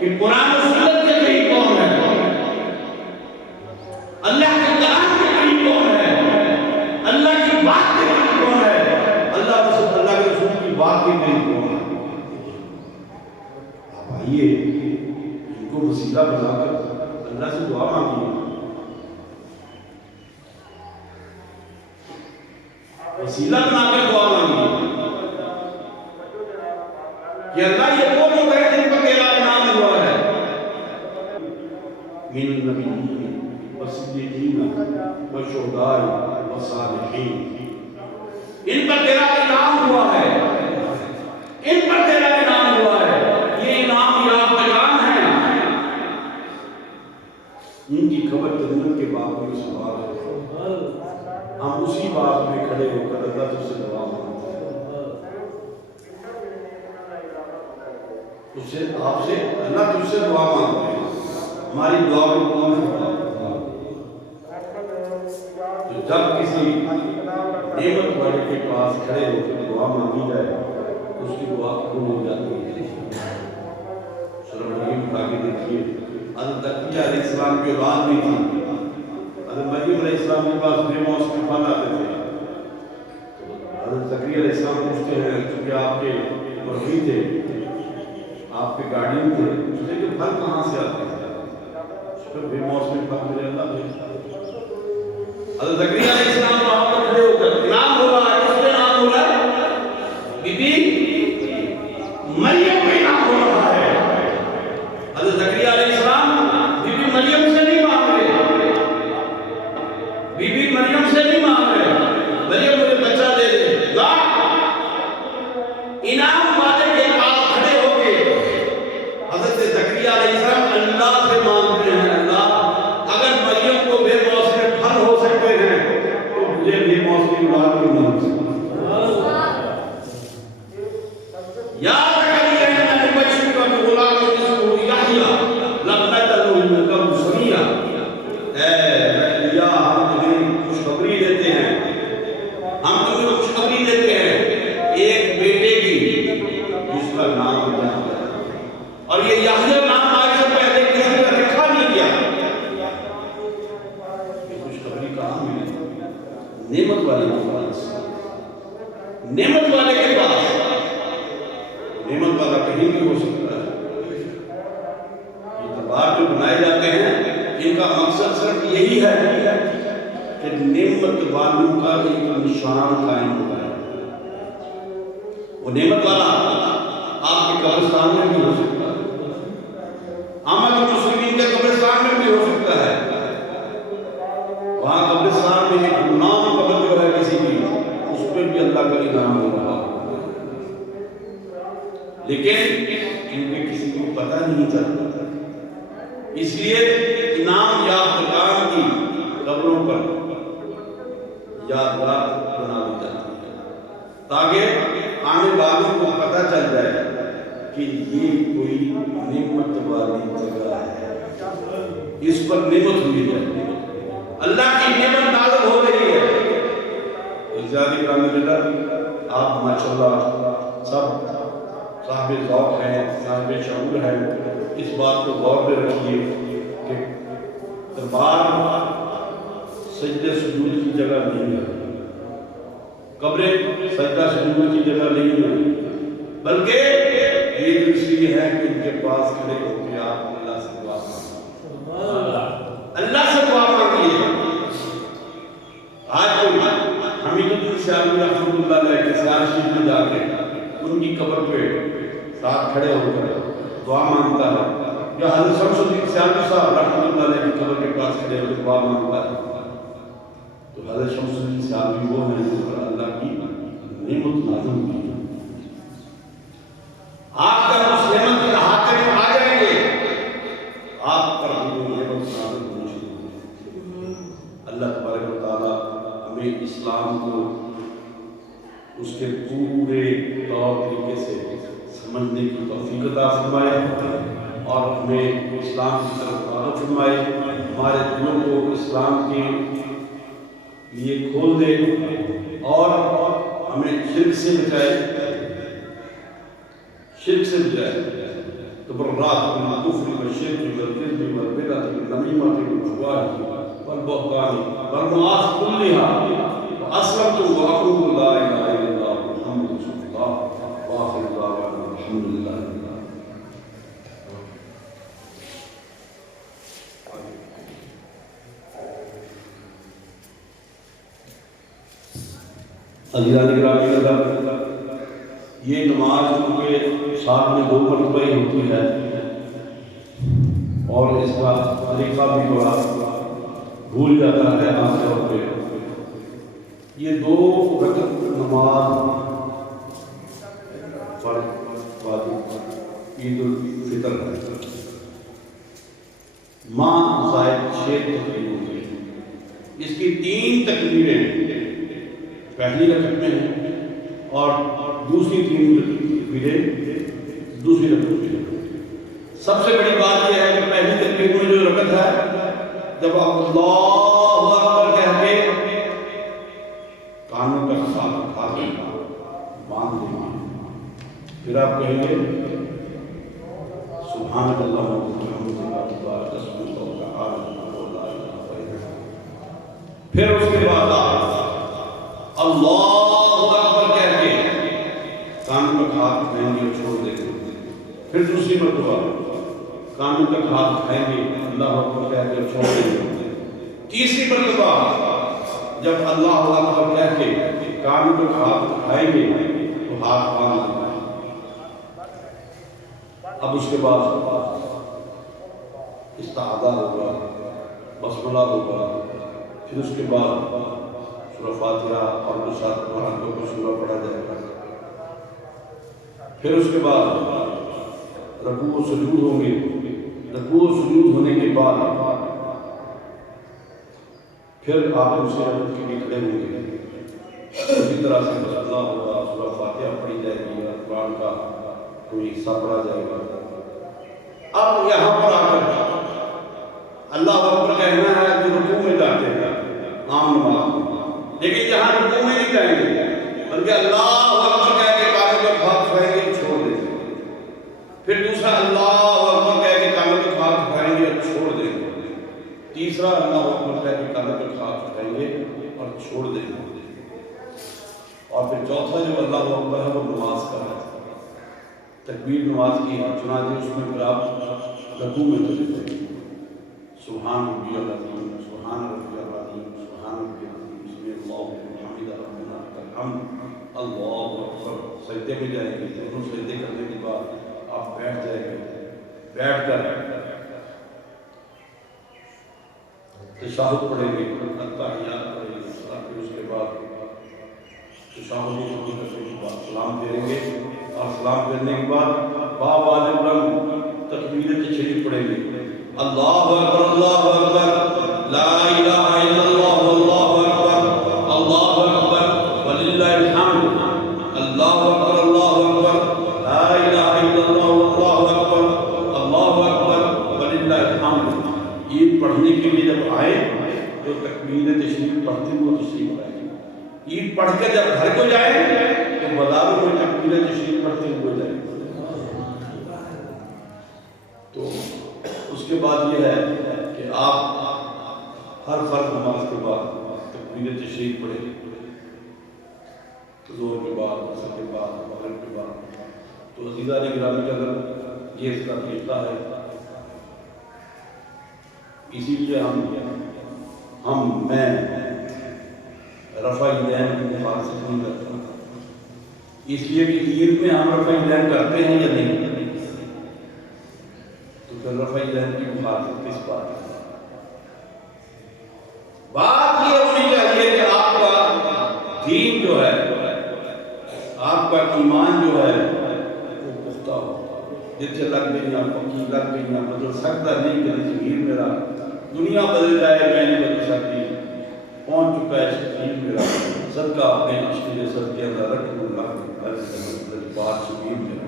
کہ قرآن و سنت کے قریب کون ہے، اللہ کے کلام کے قریب کون ہے، اللہ کی بات کے قریب کون ہے، اللہ کے رسول کی بات کے قریب کون ہے۔ آئیے ان کو وسیلہ بنا کر اللہ سے دعا مانگیے، وسیلہ بنا کر دعا مانگیے کہ اللہ یہ وہ لوگ ہیں جن پر تیرا انعام ہوا ہے، من النبیین والصدیقین والشہداء والصالحین، ان پر تیرا انعام ہوا ہے، ان پر تیرا انعام ہوا ہے، یہ انعام یافتگان ہیں، ان کی خبر جنت کے باب میں سوال ہے، ہم اسی بات میں کھڑے ہو کر اللہ تجھ سے دعا مانگتے ہیں، آپ سے اللہ تجھ سے دعا مانگتے ہیں، ہماری دعا کو قبول فرما، تو جب کسی نعمت والے کے پاس کھڑے ہو کر دعا مانگی جائے تو اس کی دعا قبول ہو جاتی ہے۔ سورہ مریم اٹھا کے دیکھیے، حضرت زکریا علیہ السلام کی اولاد نہیں تھی، حضرت مریم علیہ السلام کے پاس بے موسم پھل آتے تھے، حضرت زکریا علیہ السلام پوچھتے ہیں چونکہ آپ کے مربی تھے، آپ کے گارڈین تھے، پوچھتے کہ پھل کہاں سے آتے تھے؟ بے موسم پھل مجھے اللہ بھیجتا ہے۔ حضرت زکریا علیہ السلام وہاں پر کھڑے ہو کر انعام ہو رہا ہے، کس پہ انعام ہو رہا ہے؟ بی بی مریم پہ انعام ہو رہا ہے۔ حضرت زکریا علیہ السلام بی بی مریم سے نہیں مانگ رہے، بی بی مریم سے نہیں مانگ رہے، مریم مجھے بچہ دے دے، لا، انعام والے کے پاس کھڑے ہو کے حضرت زکریا علیہ السلام اللہ سے مانگتے ہیں، اللہ اگر مریم کو بے موسم پھل ہو سکتے ہیں تو مجھے بے موسم اولاد کیوں نہیں ہو سکتی؟ یا زکریا انا نبشرک بغلام اسمہ یحییٰ لم نجد له من قبل سمیہ، اے زکریا ہم تمہیں خوشخبری دیتے ہیں، ہم تمہیں خوشخبری دیتے ہیں ایک بیٹے کی جس کا نام یحییٰ، اور یہ یحییٰ نام آج سے پہلے کسی کا رکھا نہیں گیا۔ یہ خوشخبری کہاں ملی؟ نعمت والے کے پاس، نعمت والے کے پاس، نعمت والا کہیں بھی ہو سکتا ہے۔ یہ دربار جو بنائے جاتے ہیں ان کا مقصد صرف یہی ہے کہ نعمت والوں کا ایک نشان قائم ہوتا ہے۔ وہ نعمت والا آپ کے قبرستان میں بھی ہو سکتا ہے، احمد المسلمین کے قبرستان میں بھی ہو سکتا ہے، وہاں قبرستان میں ایک نام قبر جو ہے کسی کی، اس پہ بھی اللہ کا انعام ہو رہا ہے، لیکن کیونکہ کسی کو پتہ نہیں چلتا، اس لیے انعام یافتگان کی قبروں پر یادگار بنا دی جاتی ہے تاکہ آنے والوں کو پتہ چل جائے کہ یہ کوئی نعمت والی جگہ ہے، اس پر نعمت ہوئی ہے، اللہ کی نعمت نازل ہو رہی ہے۔ اجازت کرنے لگا آپ ماشاءاللہ سب صاحب ذوق ہیں، صاحب شعور ہیں، اس بات کو غور میں رکھیے کہ دربار سجدہ سجود کی جگہ نہیں ہے، قبریں سجدہ سجود کی جگہ نہیں ہے، بلکہ یہ جو اس لیے ہے کہ ان کے پاس کھڑے ہو کے آپ اللہ سے دعا مانگیں، اللہ سے دعا مانگیے۔ آج کوئی حمید الدین سیالی رحمۃ اللہ علیہ کے سیال شریف میں جا کے ان کی قبر پہ ساتھ کھڑے ہو کر دعا مانگتا ہے، یا حضرت شمس الدین سیالی صاحب رحمۃ اللہ علیہ کی قبر کے پاس کھڑے ہو کر دعا مانگتا ہے، تو حضرت شمس الدین سیالی وہ ہیں جن پر اللہ کی نعمت نازل کی۔ آپ کا اس نعمت کے احاطے میں آ جائیں گے، آپ پر بھی وہ نعمت نازل ہونا شروع ہو جائے گی۔ اللہ تبارک و تعالیٰ ہمیں اسلام کو اس کے پورے طور طریقے سے سمجھنے کی توفیق عطا فرمائے اور ہمیں اسلام کی طرف راغب فرمائے، ہمارے دلوں کو اسلام کے لیے کھول دے اور ہمیں شرک سے بچائے، شرک سے بچائے، تبرات من الکفر والشرک والکذب والبدعة والنمیمة والافواہ والبہتان والمعاصی کلها واسلمت واقول لا الہ الا اللہ محمد رسول اللہ وآخر دعوانا الحمد للہ۔ عزیزان گرامی نگر، یہ نماز کیونکہ ساتھ میں 2 مرتبہ ہی ہوتی ہے اور اس کا طریقہ بھی بڑا بھول جاتا ہے عام طور پہ. یہ 2 رکعت نماز عید الفطر ہے، ماہ زائد 6 تکبیر ہوتی ہے. اس کی 3 تکبیریں پہلی رکعت میں ہیں اور دوسری 3 تکبیریں دوسری رکعت میں ہیں. سب سے بڑی بات یہ ہے کہ پہلی تکبیر میں جو رکعت ہے، جب آپ اللہ اکبر کہہ کے کانوں کا ساتھ اٹھا کے باندھ دینا، پھر آپ کہیں گے سبحان اللہ پھر اس کے بعد آپ اللہ اکبر کہہ کے کانوں کا ہاتھ اٹھائیں گے اور چھوڑ دیں گے. پھر دوسری مرتبہ کانوں کا ہاتھ اٹھائیں گے، اللہ اکبر کہہ کے اور چھوڑ دیں گے. تیسری مرتبہ جب اللہ اکبر کہہ کے کانوں کا ہاتھ اٹھائیں گے تو ہاتھ باندھ لیں گے. اب اس کے بعد استعاذہ ہوگا، بسملہ ہوگا، پھر اس کے بعد سورہ فاتحہ اور جو ساتھ قرآن کو سورہ پڑھا جائے گا. پھر اس کے بعد رکوع و سجود ہوں گے. رکوع و سجود ہونے کے بعد پھر آپ اسے رکعت کے لیے کھڑے ہوں گے. اسی طرح سے بسملہ ہوگا، سورہ فاتحہ پڑھی جائے گی اور قرآن کا کوئی حصہ پڑھا جائے گا. اب یہاں پر آ کر اللہ اکبر کہنا ہے جو رکوع میں جاتے ہیں عام نماز میں، لیکن یہاں رکوع میں نہیں جائیں گے بلکہ اللہ اکبر کہہ کے کانوں کا ہاتھ اٹھائیں گے چھوڑ دیں گے. پھر دوسرا اللہ اکبر کہہ کے کانوں کا ہاتھ اٹھائیں گے اور چھوڑ دیں گے. تیسرا اللہ اکبر کہہ کے کانوں کا ہاتھ اٹھائیں گے اور چھوڑ دیں گے. اور پھر چوتھا جو اللہ اکبر ہے وہ نماز کا ہے، تکبیر نماز کی ہے. چنانچہ اس میں پھر آپ رکوع میں چلے جائیں گے. سبحان ربی العظیم، سبحان ربی العظیم، سبحان ربی العظیم، سمی اللہ لمن حمدہ، ربنا لک الحمد، اللہ اکبر. سجدے میں جائیں گے. دونوں سجدے کرنے کے بعد آپ بیٹھ جائیں گے. بیٹھ کر تشہد پڑھیں گے، التحیات پڑھیں گے. پھر اس کے بعد تشہد کرنے کے بعد سلام پھیریں گے اور سلام پھیرنے کے بعد باب عالم رنگ تکبیر تشریف پڑھیں گے. اللہ اکبر، اللہ اکبر، لا الہ الا اللہ، اللہ اکبر وللہ الحمد، اللہ اکبر، اللہ اکبر، لا الہ الا اللہ، اللہ اکبر وللہ الحمد. عید پڑھنے کے لیے جب آئے تو تکبیر تشریف پڑھتے ہوئے تشریف لائیں. عید پڑھ کے جب گھر کو جائیں تو بازاروں میں تکبیر تشریف پڑھتے ہوئے جائیں. تو اس کے بعد یہ ہے کہ آپ ہر فرض نماز کے بعد تکبیر تشریف پڑھیں. ظہر کے بعد، عصر کے بعد، مغرب کے بعد. تو عزیزان گرامی کا اگر یہ اس کا طریقہ ہے، اسی لیے میں رفع یدین کی مخالفت نہیں کرتا. اس لیے کہ عید میں ہم رفع یدین کرتے ہیں یا نہیں، تو پھر رفع یدین کی مخالفت کس بات ہے؟ بات یہ ہونی چاہیے کہ آپ کا دین جو ہے، آپ کا ایمان جو ہے وہ پختہ ہو. جتنے لگ گئی پکی لگ گئی بدل سکتا نہیں کہ زمین میرا دنیا بدل جائے میں نہیں بدل سکتی. پہنچ چکا ہے شکیل میرا صدقہ اپنے عشقِ صدقے اندر رکھ اللہ کے بات شکیل میرا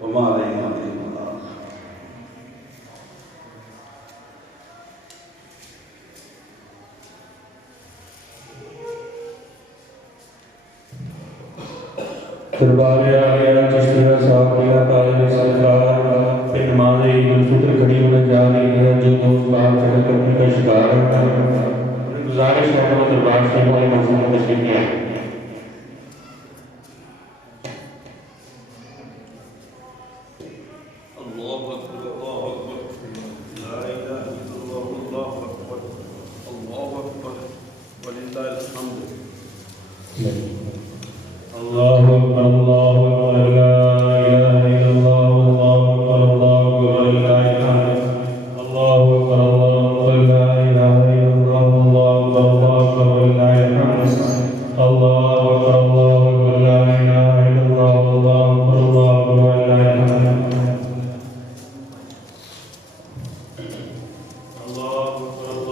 وما علینا الا البلاغ. دربار آگیا چشتیہ صاحب کیا قائد سرکار پھر نماز عید الفطر کھڑی ہونے جا رہی ہے. جو دوست باہر کھڑے کرنے کا شکار ہے گزارش ہے کہ وہ دربار سے کوئی مضمون تشریف لے آئیں. اللہ اکبر، اللہ اکبر، لا الہ الا اللہ، اللہ اکبر، اللہ اکبر وللہ الحمد. اللہ